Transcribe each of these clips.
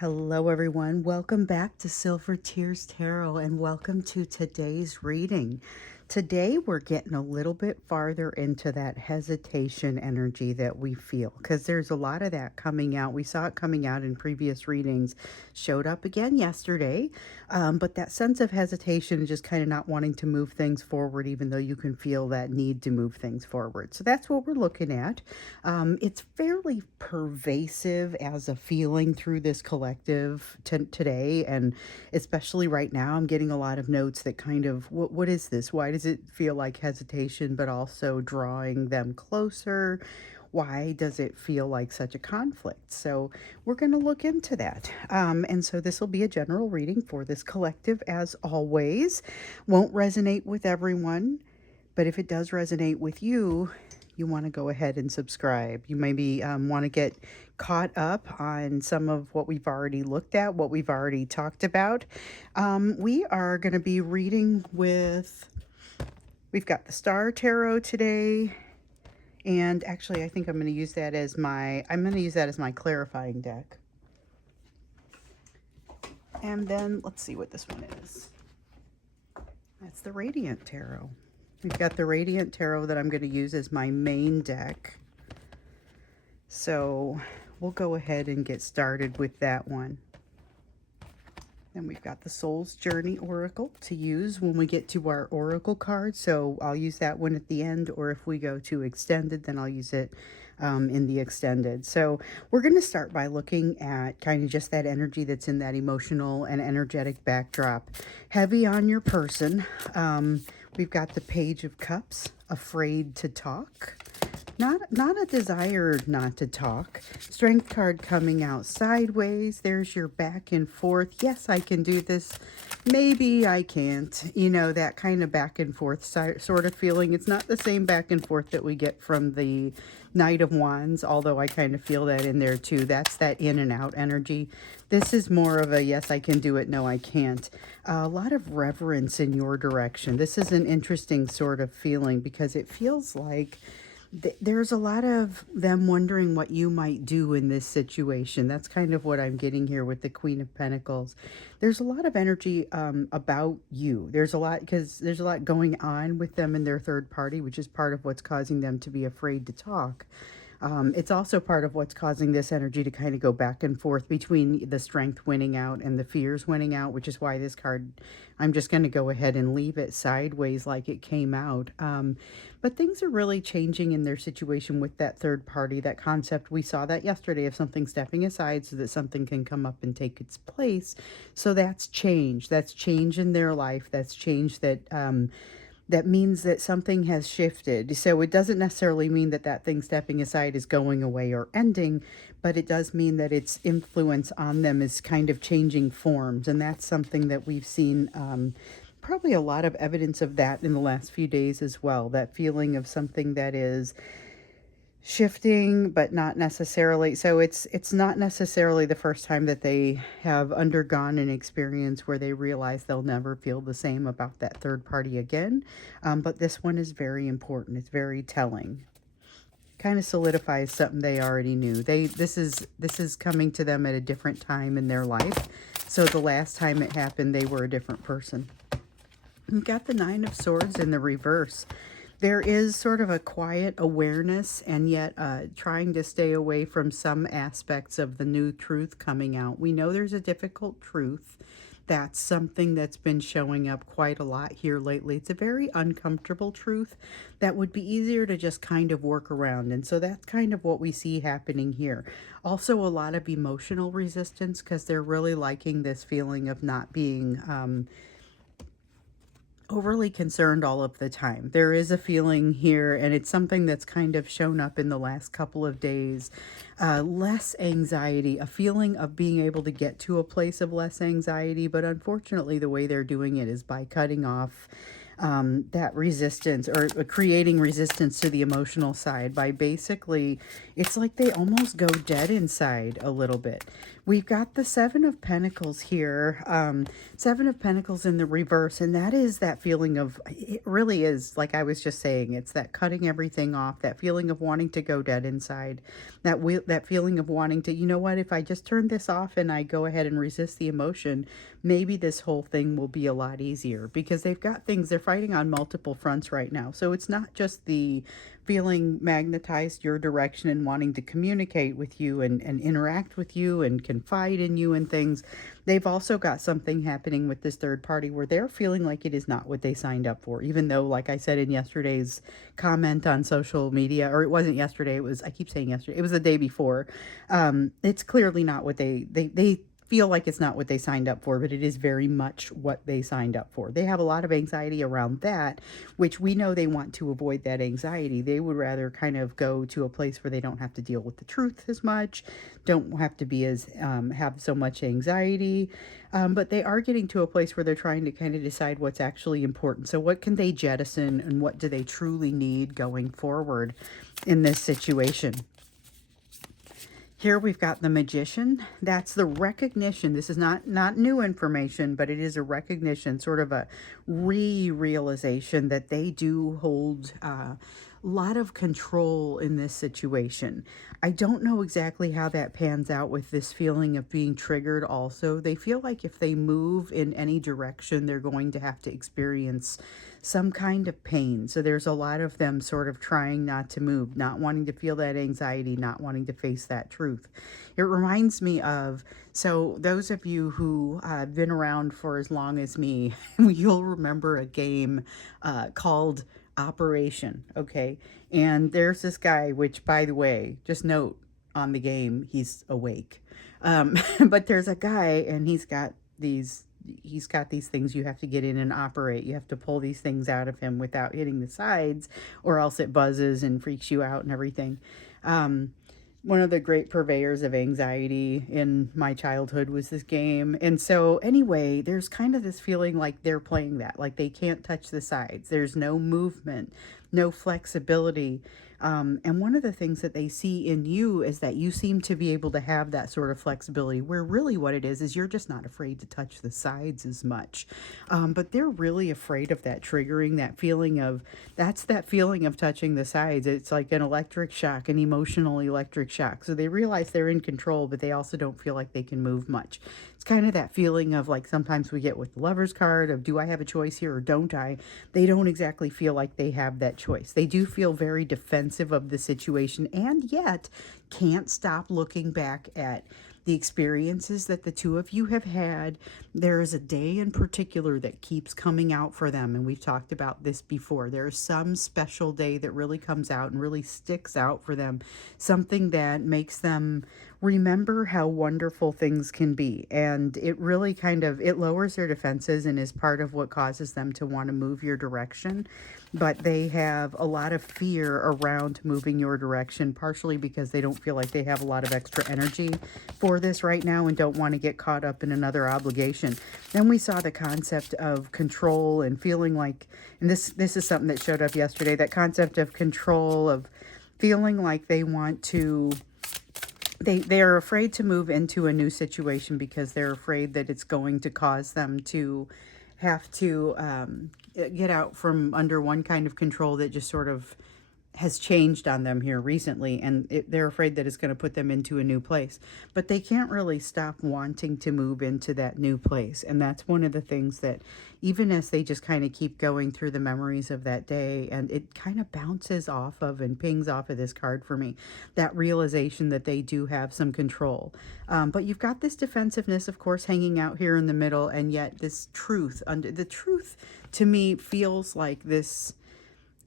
Hello, everyone. Welcome back to Silver Tears Tarot and welcome to today's reading. Today, we're getting a little bit farther into that hesitation energy that we feel because there's a lot of that coming out. We saw it coming out in previous readings, showed up again yesterday, but that sense of hesitation and just kind of not wanting to move things forward, even though you can feel that need to move things forward. So that's what we're looking at. It's fairly pervasive as a feeling through this collective today, and especially right now, I'm getting a lot of notes that kind of, what is this? Why does it feel like hesitation, but also drawing them closer? Why does it feel like such a conflict? So we're going to look into that. And so this will be a general reading for this collective, as always. Won't resonate with everyone, but if it does resonate with you, you want to go ahead and subscribe. You maybe want to get caught up on some of what we've already looked at, what we've already talked about. We are going to be reading with, we've got the Star Tarot today. And actually, I think I'm going to use that as my, clarifying deck. And then let's see what this one is. That's the Radiant Tarot. We've got the Radiant Tarot that I'm going to use as my main deck. So we'll go ahead and get started with that one. Then we've got the Soul's Journey Oracle to use when we get to our Oracle card. So I'll use that one at the end, or if we go to Extended, then I'll use it in the Extended. So we're going to start by looking at kind of just that energy that's in that emotional and energetic backdrop. Heavy on your person. We've got the Page of Cups, afraid to talk. Not a desire not to talk. Strength card coming out sideways. There's your back and forth. Yes, I can do this. Maybe I can't. You know, that kind of back and forth sort of feeling. It's not the same back and forth that we get from the Knight of Wands, although I kind of feel that in there too. That's that in and out energy. This is more of a yes, I can do it, no, I can't. A lot of reverence in your direction. This is an interesting sort of feeling because it feels like there's a lot of them wondering what you might do in this situation. That's kind of what I'm getting here with the Queen of Pentacles. There's a lot of energy about you. There's a lot, because there's a lot going on with them and their third party, which is part of what's causing them to be afraid to talk. It's also part of what's causing this energy to kind of go back and forth between the strength winning out and the fears winning out, which is why this card, I'm just going to go ahead and leave it sideways like it came out. But things are really changing in their situation with that third party, that concept. We saw that yesterday of something stepping aside so that something can come up and take its place. So that's change. That's change in their life. That's change that that means that something has shifted. So it doesn't necessarily mean that that thing stepping aside is going away or ending, but it does mean that its influence on them is kind of changing forms. And that's something that we've seen probably a lot of evidence of that in the last few days as well. That feeling of something that is shifting, but not necessarily. So it's not necessarily the first time that they have undergone an experience where they realize they'll never feel the same about that third party again. But this one is very important. It's very telling. Kind of solidifies something they already knew. This is coming to them at a different time in their life. So the last time it happened, they were a different person. We've got the Nine of Swords in the reverse. There is sort of a quiet awareness and yet trying to stay away from some aspects of the new truth coming out. We know there's a difficult truth. That's something that's been showing up quite a lot here lately. It's a very uncomfortable truth that would be easier to just kind of work around. And so that's kind of what we see happening here. Also, a lot of emotional resistance because they're really liking this feeling of not being overly concerned all of the time. There is a feeling here, and it's something that's kind of shown up in the last couple of days. Less anxiety, a feeling of being able to get to a place of less anxiety, but unfortunately the way they're doing it is by cutting off that resistance, or creating resistance to the emotional side by basically, it's like they almost go dead inside a little bit. We've got the Seven of Pentacles here, Seven of Pentacles in the reverse, and that is that feeling of, it really is, like I was just saying, it's that cutting everything off, that feeling of wanting to go dead inside, that feeling of wanting to, you know what, if I just turn this off and I go ahead and resist the emotion, maybe this whole thing will be a lot easier, because they've got things, they're fighting on multiple fronts right now. So it's not just the feeling magnetized your direction and wanting to communicate with you and interact with you and confide in you and things. They've also got something happening with this third party where they're feeling like it is not what they signed up for, even though, like I said in yesterday's comment on social media, or it wasn't yesterday, it was, I keep saying yesterday, it was the day before. It's clearly not what they feel like it's not what they signed up for, but it is very much what they signed up for. They have a lot of anxiety around that, which we know they want to avoid that anxiety. They would rather kind of go to a place where they don't have to deal with the truth as much, don't have to be as, have so much anxiety. But they are getting to a place where they're trying to kind of decide what's actually important. So what can they jettison and what do they truly need going forward in this situation? Here we've got the Magician. That's the recognition. This is not new information, but it is a recognition, sort of a realization that they do hold a lot of control in this situation. I don't know exactly how that pans out with this feeling of being triggered also. They feel like if they move in any direction, they're going to have to experience some kind of pain. So there's a lot of them sort of trying not to move, not wanting to feel that anxiety, not wanting to face that truth. It reminds me of, so those of you who have been around for as long as me, you'll remember a game called Operation, okay? And there's this guy, which, by the way, just note on the game, he's awake. But there's a guy, and he's got these things you have to get in and operate. You have to pull these things out of him without hitting the sides, or else it buzzes and freaks you out and everything. One of the great purveyors of anxiety in my childhood was this game. And so anyway, there's kind of this feeling like they're playing that, like they can't touch the sides. There's no movement, no flexibility. And one of the things that they see in you is that you seem to be able to have that sort of flexibility, where really what it is you're just not afraid to touch the sides as much. But they're really afraid of that triggering, that feeling of, that's that feeling of touching the sides. It's like an electric shock, an emotional electric shock. So they realize they're in control, but they also don't feel like they can move much. It's kind of that feeling of, like, sometimes we get with the Lover's card of, do I have a choice here or don't I? They don't exactly feel like they have that choice. They do feel very defensive of the situation, and yet can't stop looking back at the experiences that the two of you have had. There is a day in particular that keeps coming out for them, and we've talked about this before. There is some special day that really comes out and really sticks out for them, something that makes them remember how wonderful things can be. And it really kind of, it lowers their defenses and is part of what causes them to want to move your direction. But they have a lot of fear around moving your direction, partially because they don't feel like they have a lot of extra energy for this right now and don't want to get caught up in another obligation. Then we saw the concept of control and feeling like, and this is something that showed up yesterday, that concept of control, of feeling like they want to, they're afraid to move into a new situation because they're afraid that it's going to cause them to have to get out from under one kind of control that just sort of has changed on them here recently, and they're afraid that it's going to put them into a new place. But they can't really stop wanting to move into that new place, and that's one of the things that, even as they just kind of keep going through the memories of that day, and it kind of bounces off of and pings off of this card for me, that realization that they do have some control. But you've got this defensiveness, of course, hanging out here in the middle, and yet this truth, under the truth to me feels like this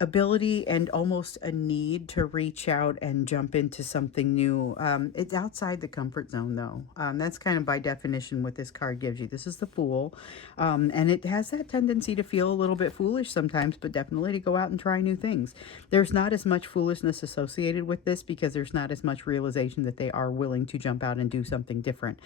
ability and almost a need to reach out and jump into something new. It's outside the comfort zone, though. That's kind of by definition what this card gives you. This is the Fool, and it has that tendency to feel a little bit foolish sometimes, but definitely to go out and try new things. There's not as much foolishness associated with this because there's not as much realization that they are willing to jump out and do something different,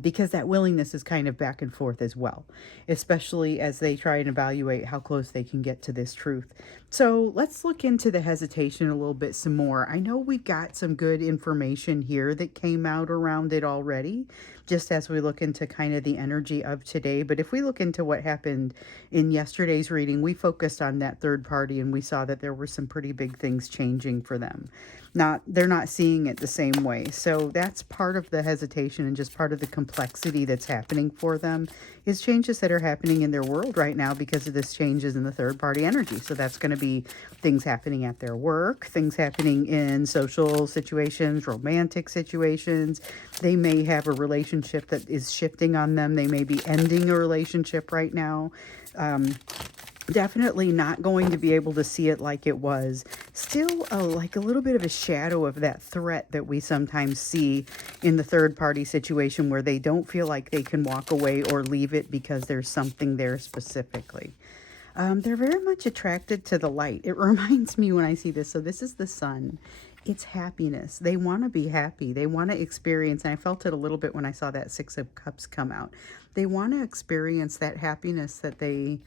because that willingness is kind of back and forth as well, especially as they try and evaluate how close they can get to this truth. So let's look into the hesitation a little bit some more. I know we've got some good information here that came out around it already, just as we look into kind of the energy of today. But if we look into what happened in yesterday's reading, we focused on that third party and we saw that there were some pretty big things changing for them. They're not seeing it the same way. So that's part of the hesitation and just part of the complexity that's happening for them is changes that are happening in their world right now because of this changes in the third party energy. So that's going to be things happening at their work, things happening in social situations, romantic situations. They may have a relationship that is shifting on them. They may be ending a relationship right now. Definitely not going to be able to see it like it was. Still like a little bit of a shadow of that threat that we sometimes see in the third party situation where they don't feel like they can walk away or leave it because there's something there specifically. They're very much attracted to the light. It reminds me when I see this. So this is the sun. It's happiness. They want to be happy. They want to experience, and I felt it a little bit when I saw that Six of Cups come out. They want to experience that happiness that they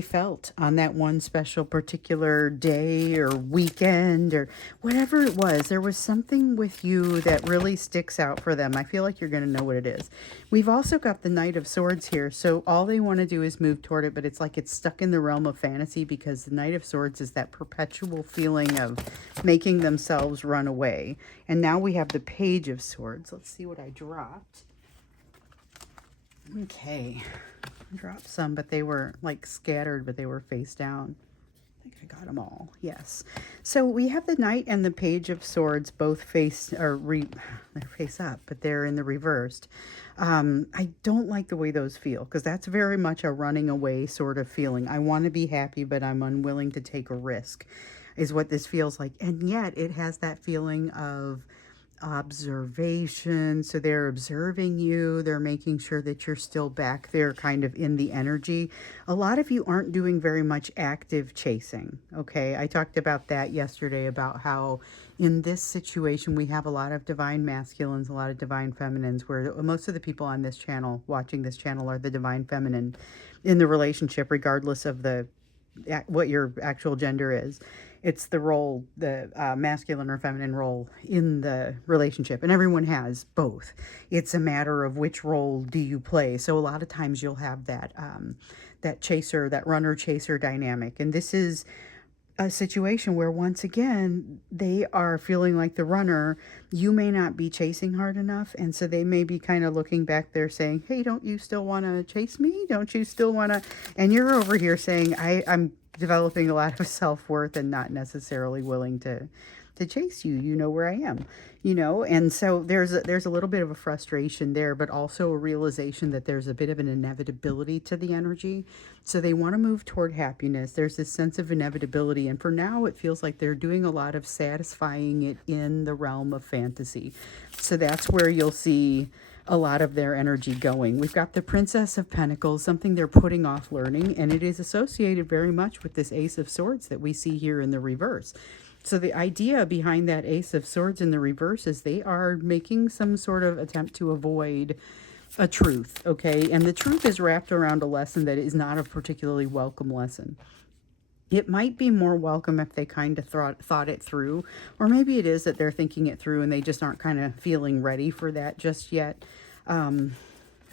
felt on that one special particular day or weekend or whatever it was. There was something with you that really sticks out for them. I feel like you're going to know what it is. We've also got the Knight of Swords here. So all they want to do is move toward it, but it's like it's stuck in the realm of fantasy because the Knight of Swords is that perpetual feeling of making themselves run away. And now we have the Page of Swords. Let's see what I dropped. Okay. Dropped some, but they were like scattered, but they were face down. I think I got them all. Yes. So we have the Knight and the Page of Swords both they're face up, but they're in the reversed. I don't like the way those feel because that's very much a running away sort of feeling. I want to be happy, but I'm unwilling to take a risk is what this feels like. And yet it has that feeling of observation. So they're observing you. They're making sure that you're still back there kind of in the energy. A lot of you aren't doing very much active chasing. Okay. I talked about that yesterday about how in this situation, we have a lot of divine masculines, a lot of divine feminines, where most of the people on this channel, watching this channel, are the divine feminine in the relationship, regardless of what your actual gender is. It's the role, the masculine or feminine role in the relationship. And everyone has both. It's a matter of which role do you play. So a lot of times you'll have that, that chaser, that runner chaser dynamic. And this is a situation where once again, they are feeling like the runner. You may not be chasing hard enough. And so they may be kind of looking back there saying, hey, don't you still want to chase me? Don't you still want to? And you're over here saying, I'm developing a lot of self-worth and not necessarily willing to chase you. You know where I am, and so there's a little bit of a frustration there, but also a realization that there's a bit of an inevitability to the energy. So they want to move toward happiness. There's this sense of inevitability, and for now it feels like they're doing a lot of satisfying it in the realm of fantasy. So that's where you'll see a lot of their energy going. We've got the Princess of Pentacles, something they're putting off learning, and it is associated very much with this Ace of Swords that we see here in the reverse. So the idea behind that Ace of Swords in the reverse is they are making some sort of attempt to avoid a truth, okay? And the truth is wrapped around a lesson that is not a particularly welcome lesson. It might be more welcome if they kind of thought it through, or maybe it is that they're thinking it through and they just aren't kind of feeling ready for that just yet.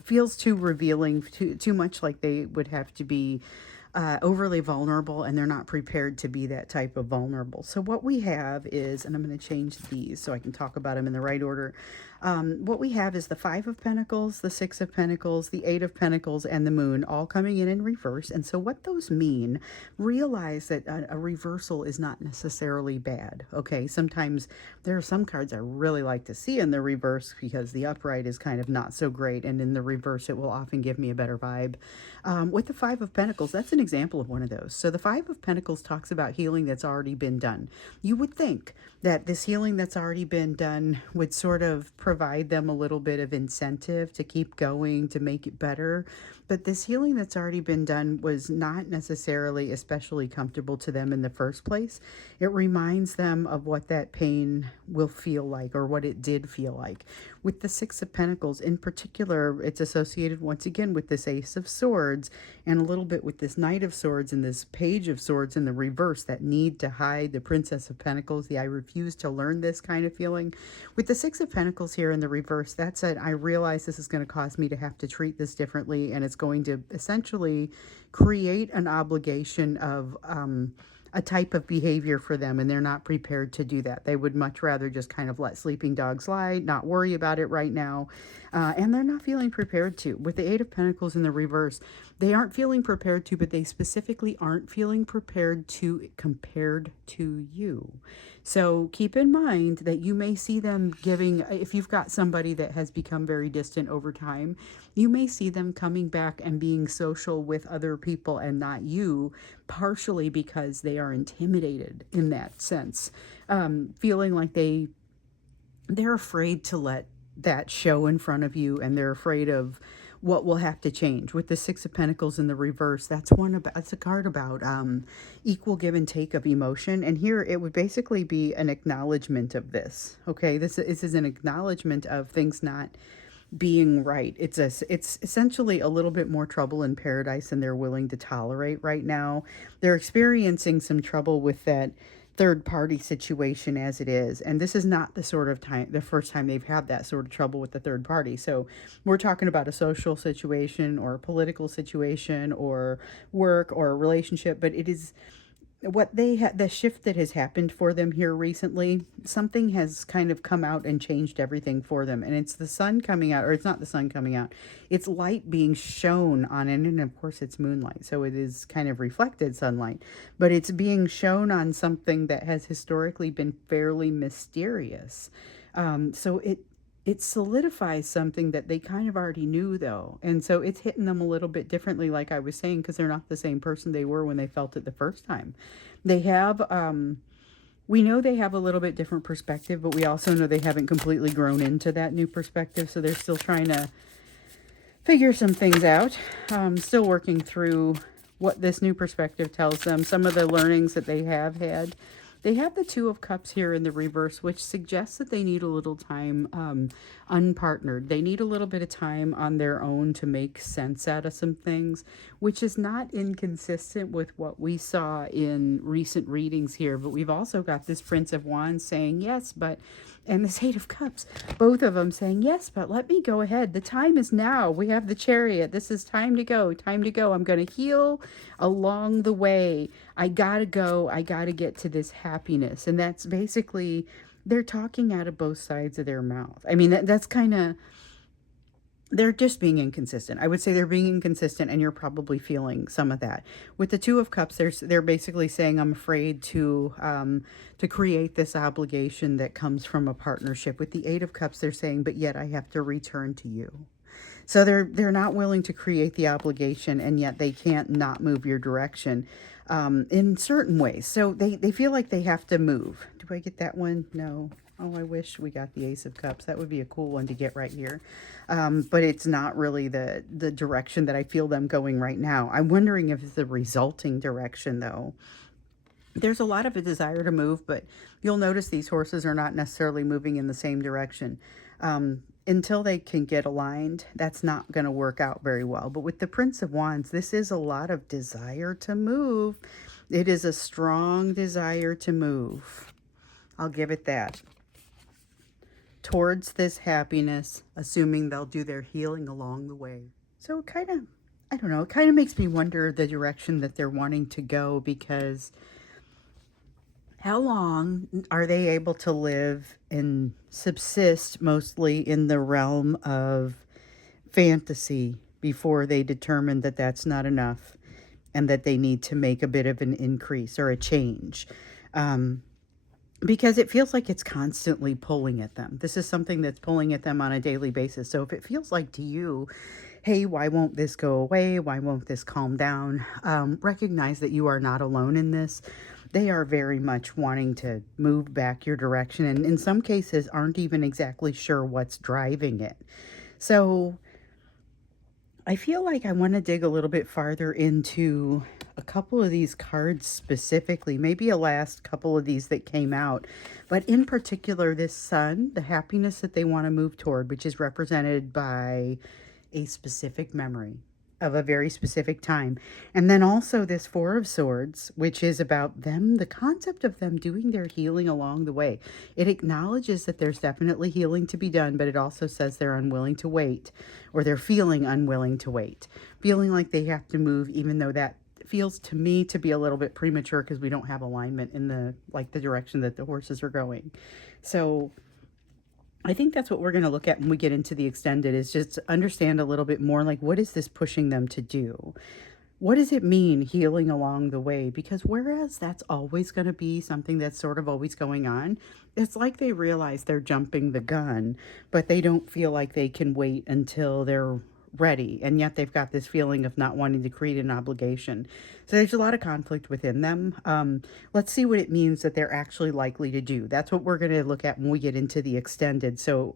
Feels too revealing, too much like they would have to be overly vulnerable, and they're not prepared to be that type of vulnerable. So what we have is, and I'm going to change these so I can talk about them in the right order. What we have is the Five of Pentacles, the Six of Pentacles, the Eight of Pentacles, and the Moon all coming in reverse. And so what those mean, realize that a reversal is not necessarily bad. Okay, sometimes there are some cards I really like to see in the reverse because the upright is kind of not so great, and in the reverse it will often give me a better vibe. With the Five of Pentacles, that's an example of one of those. So the Five of Pentacles talks about healing that's already been done. You would think that this healing that's already been done would sort of provide them a little bit of incentive to keep going, to make it better. But this healing that's already been done was not necessarily especially comfortable to them in the first place. It reminds them of what that pain will feel like, or what it did feel like. With the Six of Pentacles in particular, it's associated once again with this Ace of Swords, and a little bit with this Knight of Swords and this Page of Swords in the reverse, that need to hide, the Princess of Pentacles, the I refuse to learn this kind of feeling. With the Six of Pentacles here in the reverse, that's it. I realize this is going to cause me to have to treat this differently, and it's going to essentially create an obligation of a type of behavior for them, and they're not prepared to do that. They would much rather just kind of let sleeping dogs lie, not worry about it right now, and they're not feeling prepared to. With the Eight of Pentacles in the reverse, they aren't feeling prepared to, but they specifically aren't feeling prepared to compared to you. So keep in mind that you may see them giving, if you've got somebody that has become very distant over time, you may see them coming back and being social with other people and not you, partially because they are intimidated in that sense, feeling like they're afraid to let that show in front of you, and they're afraid of what will have to change. With the Six of Pentacles in the reverse, that's a card about equal give and take of emotion, and here it would basically be an acknowledgement of this. Okay, this is an acknowledgement of things not being right. It's essentially a little bit more trouble in paradise than they're willing to tolerate right now. They're experiencing some trouble with that third party situation as it is, and this is not the first time they've had that sort of trouble with the third party. So we're talking about a social situation or a political situation or work or a relationship, but it is what they had, the shift that has happened for them here recently. Something has kind of come out and changed everything for them, and it's the sun coming out, or it's not the sun coming out, it's light being shown on it, and of course it's moonlight, so it is kind of reflected sunlight, but it's being shown on something that has historically been fairly mysterious. So it solidifies something that they kind of already knew, though. And so it's hitting them a little bit differently, like I was saying, because they're not the same person they were when they felt it the first time. They have, we know they have a little bit different perspective, but we also know they haven't completely grown into that new perspective. So they're still trying to figure some things out. Still working through what this new perspective tells them, some of the learnings that they have had. They have the Two of Cups here in the reverse, which suggests that they need a little time unpartnered. They need a little bit of time on their own to make sense out of some things, which is not inconsistent with what we saw in recent readings here. But we've also got this Prince of Wands saying, yes, but, and this Eight of Cups, both of them saying, yes, but let me go ahead. The time is now. We have the Chariot. This is time to go, time to go. I'm going to heal along the way. I gotta go. I gotta get to this happiness. And that's basically, they're talking out of both sides of their mouth. I mean, that's kind of, they're just being inconsistent. I would say they're being inconsistent, and you're probably feeling some of that. With the Two of Cups, they're basically saying, I'm afraid to create this obligation that comes from a partnership. With the Eight of Cups, they're saying, but yet I have to return to you. So they're not willing to create the obligation, and yet they can't not move your direction in certain ways. So they feel like they have to move. Do I get that one? No. Oh, I wish we got the Ace of Cups. That would be a cool one to get right here. But it's not really the direction that I feel them going right now. I'm wondering if it's the resulting direction, though. There's a lot of a desire to move, but you'll notice these horses are not necessarily moving in the same direction. Until they can get aligned, that's not going to work out very well. But with the Prince of Wands, this is a lot of desire to move. It is a strong desire to move. I'll give it that. Towards this happiness, assuming they'll do their healing along the way. So it kind of, I don't know, it kind of makes me wonder the direction that they're wanting to go, because How long are they able to live and subsist mostly in the realm of fantasy before they determine that that's not enough and that they need to make a bit of an increase or a change? Um, because it feels like it's constantly pulling at them. This is something that's pulling at them on a daily basis. So if it feels like to you, hey, why won't this go away? Why won't this calm down? Recognize that you are not alone in this. They are very much wanting to move back your direction, and in some cases aren't even exactly sure what's driving it. So I feel like I want to dig a little bit farther into a couple of these cards specifically, maybe a last couple of these that came out, but in particular, this sun, the happiness that they want to move toward, which is represented by a specific memory of a very specific time. And then also this Four of Swords, which is about them, the concept of them doing their healing along the way. It acknowledges that there's definitely healing to be done, but it also says they're unwilling to wait, or they're feeling unwilling to wait, feeling like they have to move, even though that feels to me to be a little bit premature because we don't have alignment in the direction that the horses are going. So I think that's what we're going to look at when we get into the extended, is just understand a little bit more, like, what is this pushing them to do? What does it mean healing along the way? Because whereas that's always going to be something that's sort of always going on, it's like they realize they're jumping the gun, but they don't feel like they can wait until they're ready. And yet they've got this feeling of not wanting to create an obligation. So there's a lot of conflict within them. Let's see what it means that they're actually likely to do. That's what we're going to look at when we get into the extended. So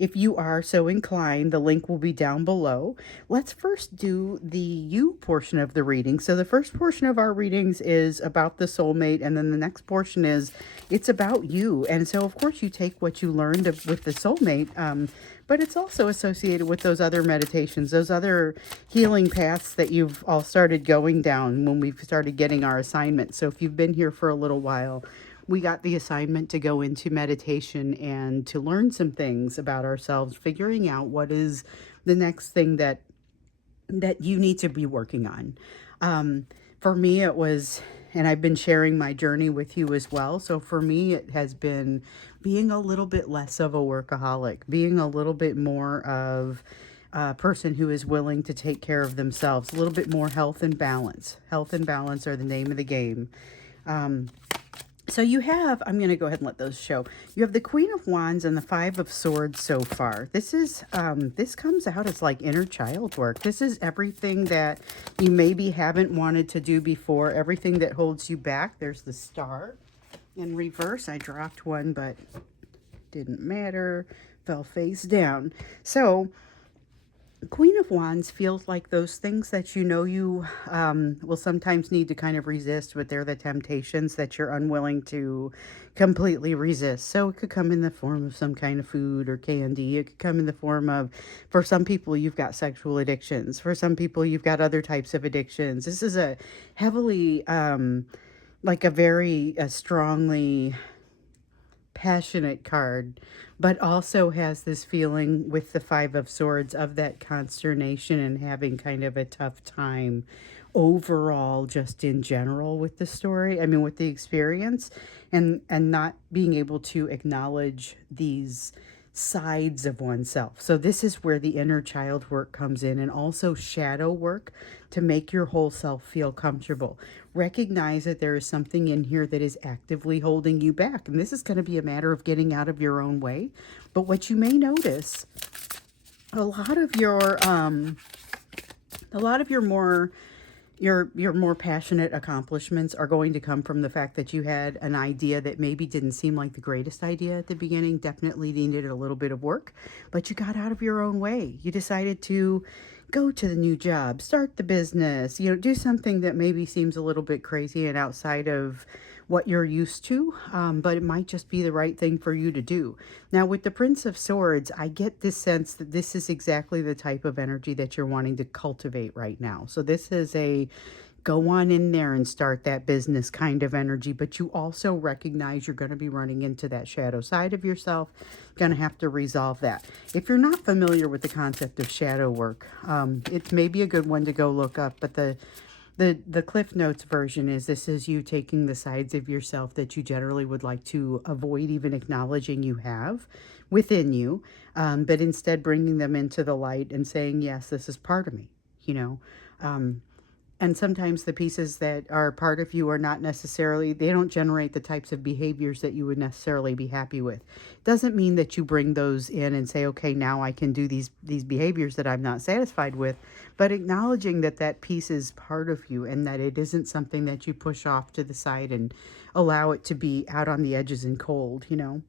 if you are so inclined, the link will be down below. Let's first do the you portion of the reading. So the first portion of our readings is about the soulmate, and then the next portion is it's about you. And so of course you take what you learned with the soulmate, but it's also associated with those other meditations, those other healing paths that you've all started going down when we've started getting our assignment. So if you've been here for a little while, we got the assignment to go into meditation and to learn some things about ourselves, figuring out what is the next thing that you need to be working on. For me, it was, and I've been sharing my journey with you as well. So for me, it has been being a little bit less of a workaholic, being a little bit more of a person who is willing to take care of themselves, a little bit more health and balance. Health and balance are the name of the game. So you have, I'm going to go ahead and let those show. You have the Queen of Wands and the Five of Swords so far. This is, this comes out as like inner child work. This is everything that you maybe haven't wanted to do before, everything that holds you back. There's the Star in reverse. I dropped one, but didn't matter. Fell face down. So Queen of Wands feels like those things that you know you will sometimes need to kind of resist, but they're the temptations that you're unwilling to completely resist. So it could come in the form of some kind of food or candy. It could come in the form of, for some people, you've got sexual addictions. For some people, you've got other types of addictions. This is a heavily, like a very strongly passionate card, but also has this feeling with the Five of Swords of that consternation and having kind of a tough time overall, just in general, with the story. I mean, with the experience, and not being able to acknowledge these sides of oneself. So this is where the inner child work comes in, and also shadow work to make your whole self feel comfortable. Recognize that there is something in here that is actively holding you back, and this is going to be a matter of getting out of your own way. But what you may notice, a lot of your more your more passionate accomplishments are going to come from the fact that you had an idea that maybe didn't seem like the greatest idea at the beginning, definitely needed a little bit of work, but you got out of your own way. You decided to go to the new job, start the business, do something that maybe seems a little bit crazy and outside of what you're used to, but it might just be the right thing for you to do. Now, with the Prince of Swords, I get this sense that this is exactly the type of energy that you're wanting to cultivate right now. So this is a go on in there and start that business kind of energy, but you also recognize you're going to be running into that shadow side of yourself, going to have to resolve that. If you're not familiar with the concept of shadow work, it may be a good one to go look up, but The Cliff Notes version is this is you taking the sides of yourself that you generally would like to avoid even acknowledging you have within you, but instead bringing them into the light and saying, yes, this is part of me, you know. Um, and sometimes the pieces that are part of you are not necessarily, they don't generate the types of behaviors that you would necessarily be happy with. Doesn't mean that you bring those in and say, okay, now I can do these behaviors that I'm not satisfied with, but acknowledging that that piece is part of you and that it isn't something that you push off to the side and allow it to be out on the edges and cold, you know.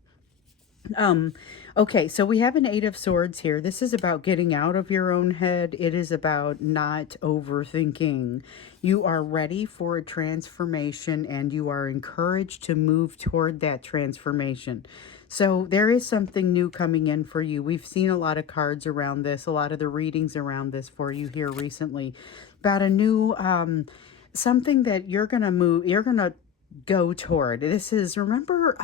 Um, okay, so we have an Eight of Swords here. This is about getting out of your own head. It is about not overthinking. You are ready for a transformation and you are encouraged to move toward that transformation. So there is something new coming in for you. We've seen a lot of cards around this, a lot of the readings around this for you here recently about a new, something that you're going to move, you're going to go toward. This is, remember,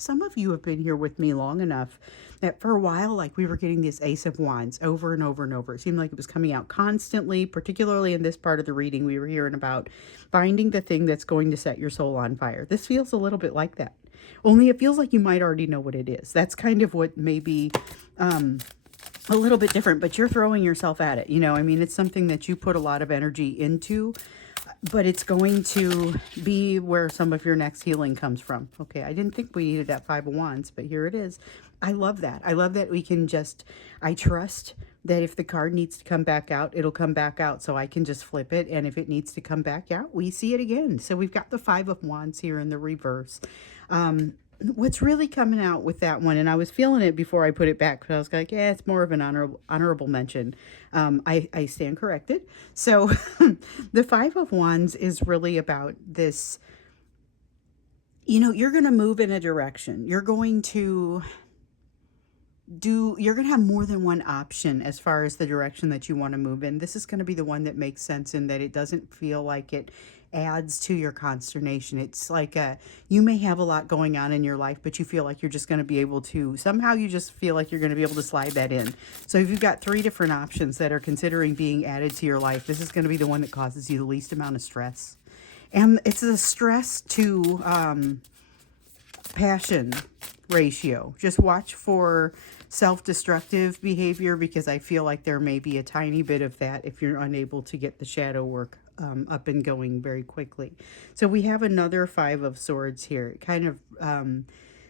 some of you have been here with me long enough that for a while, like we were getting this Ace of Wands over and over and over. It seemed like it was coming out constantly, particularly in this part of the reading. We were hearing about finding the thing that's going to set your soul on fire. This feels a little bit like that. Only it feels like you might already know what it is. That's kind of what maybe a little bit different, but you're throwing yourself at it. You know, I mean, it's something that you put a lot of energy into, but it's going to be where some of your next healing comes from. Okay, I didn't think we needed that Five of Wands, but here it is. I love that. I love that we can just, I trust that if the card needs to come back out, it'll come back out. So I can just flip it. And if it needs to come back out, we see it again. So we've got the Five of Wands here in the reverse. What's really coming out with that one, and I was feeling it before I put it back, but I was like, yeah, it's more of an honorable mention. I stand corrected. So the Five of Wands is really about this, you know, you're going to move in a direction. You're going to have more than one option as far as the direction that you want to move in. This is going to be the one that makes sense in that it doesn't feel like it adds to your consternation. It's like you may have a lot going on in your life, but you feel like you're just going to be able to, somehow you just feel like you're going to be able to slide that in. So if you've got three different options that are considering being added to your life, this is going to be the one that causes you the least amount of stress. And it's a stress to passion ratio. Just watch for self-destructive behavior, because I feel like there may be a tiny bit of that if you're unable to get the shadow work up and going very quickly. So we have another Five of Swords here. It kind of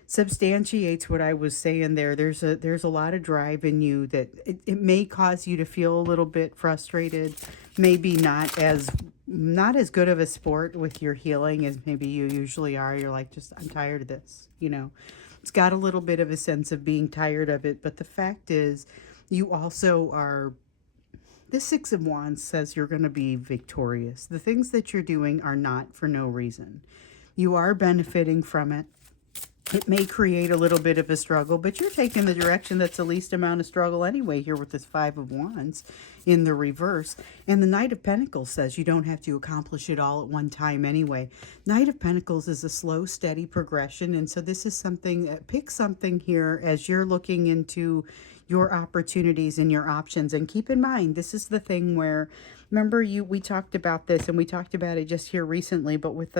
substantiates what I was saying there. There's a lot of drive in you that it may cause you to feel a little bit frustrated, maybe not as good of a sport with your healing as maybe you usually are. You're like, just, I'm tired of this, you know. It's got a little bit of a sense of being tired of it, but the fact is you also are, the Six of Wands says you're going to be victorious. The things that you're doing are not for no reason. You are benefiting from it. It may create a little bit of a struggle, but you're taking the direction that's the least amount of struggle anyway here with this Five of Wands in the reverse. And the Knight of Pentacles says you don't have to accomplish it all at one time anyway. Knight of Pentacles is a slow, steady progression. And so this is something, pick something here as you're looking into your opportunities and your options. And keep in mind, this is the thing where, remember, we talked about this, and we talked about it just here recently, but with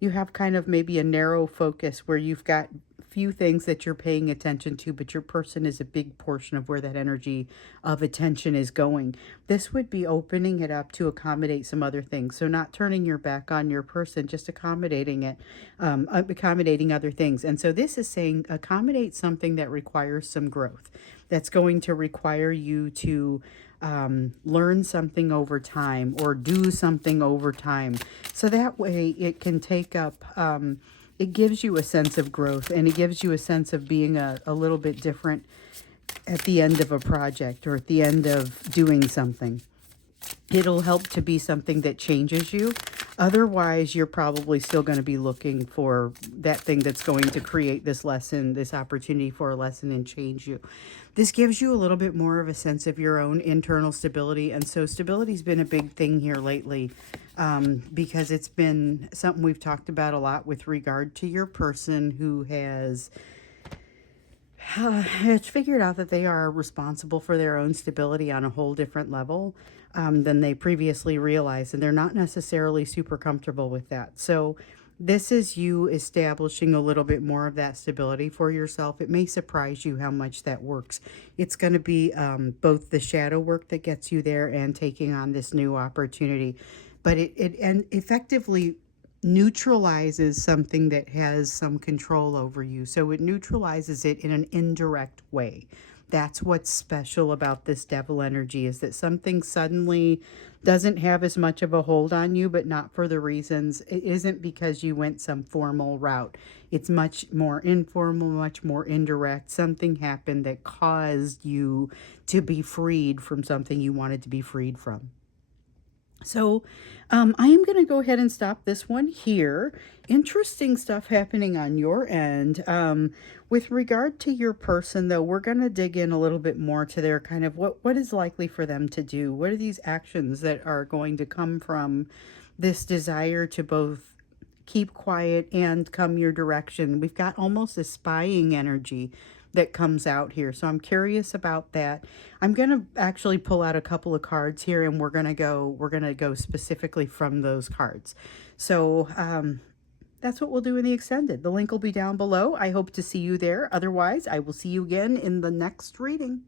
you have kind of maybe a narrow focus where you've got few things that you're paying attention to, but your person is a big portion of where that energy of attention is going. This would be opening it up to accommodate some other things. So not turning your back on your person, just accommodating it, accommodating other things. And so this is saying accommodate something that requires some growth. That's going to require you to learn something over time or do something over time. So that way it can take up, it gives you a sense of growth, and it gives you a sense of being a little bit different at the end of a project or at the end of doing something. It'll help to be something that changes you. Otherwise, you're probably still going to be looking for that thing that's going to create this lesson, this opportunity for a lesson and change you. This gives you a little bit more of a sense of your own internal stability. And so stability's been a big thing here lately, because it's been something we've talked about a lot with regard to your person who has It's figured out that they are responsible for their own stability on a whole different level than they previously realized, and they're not necessarily super comfortable with that. So, this is you establishing a little bit more of that stability for yourself. It may surprise you how much that works. It's going to be both the shadow work that gets you there and taking on this new opportunity, but it and effectively neutralizes something that has some control over you. So it neutralizes it in an indirect way. That's what's special about this devil energy, is that something suddenly doesn't have as much of a hold on you, but not for the reasons. It isn't because you went some formal route. It's much more informal, much more indirect. Something happened that caused you to be freed from something you wanted to be freed from. So, I am going to go ahead and stop this one here. Interesting stuff happening on your end. With regard to your person, though, we're going to dig in a little bit more to their kind of what is likely for them to do. What are these actions that are going to come from this desire to both keep quiet and come your direction? We've got almost a spying energy that comes out here. So I'm curious about that. I'm going to actually pull out a couple of cards here, and we're going to go specifically from those cards. So that's what we'll do in the extended. The link will be down below. I hope to see you there. Otherwise, I will see you again in the next reading.